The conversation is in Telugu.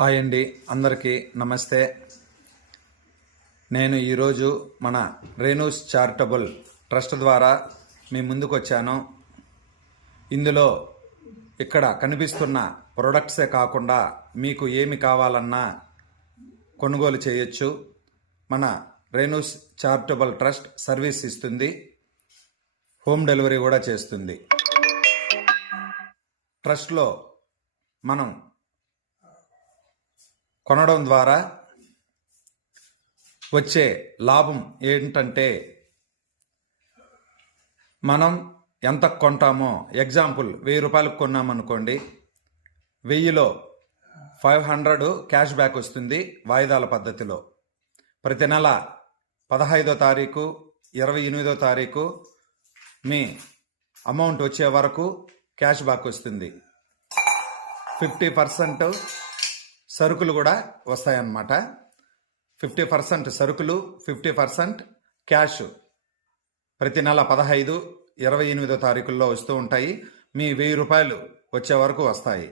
హాయ్ అండి, అందరికీ నమస్తే. నేను ఈరోజు మన రేణూస్ చారిటబుల్ ట్రస్ట్ ద్వారా మీ ముందుకు వచ్చాను. ఇందులో ఇక్కడ కనిపిస్తున్న ప్రొడక్ట్సే కాకుండా మీకు ఏమి కావాలన్నా కొనుగోలు చేయొచ్చు. మన రేణూస్ చారిటబుల్ ట్రస్ట్ సర్వీస్ ఇస్తుంది, హోమ్ డెలివరీ కూడా చేస్తుంది. ట్రస్ట్లో మనం కొనడం ద్వారా వచ్చే లాభం ఏంటంటే, మనం ఎంత కొంటామో, ఎగ్జాంపుల్ 1000 రూపాయలకు కొన్నామనుకోండి, 1000లో 500 క్యాష్ బ్యాక్ వస్తుంది వాయిదాల పద్ధతిలో. ప్రతి నెల 15వ తారీఖు 28వ తారీఖు మీ అమౌంట్ వచ్చే వరకు క్యాష్ బ్యాక్ వస్తుంది. 50% సరుకులు కూడా వస్తాయన్నమాట. 50% సరుకులు, 50% క్యాష్ ప్రతి నెల 15, 28వ తారీఖుల్లో వస్తూ ఉంటాయి. మీ 1000 రూపాయలు వచ్చే వరకు వస్తాయి.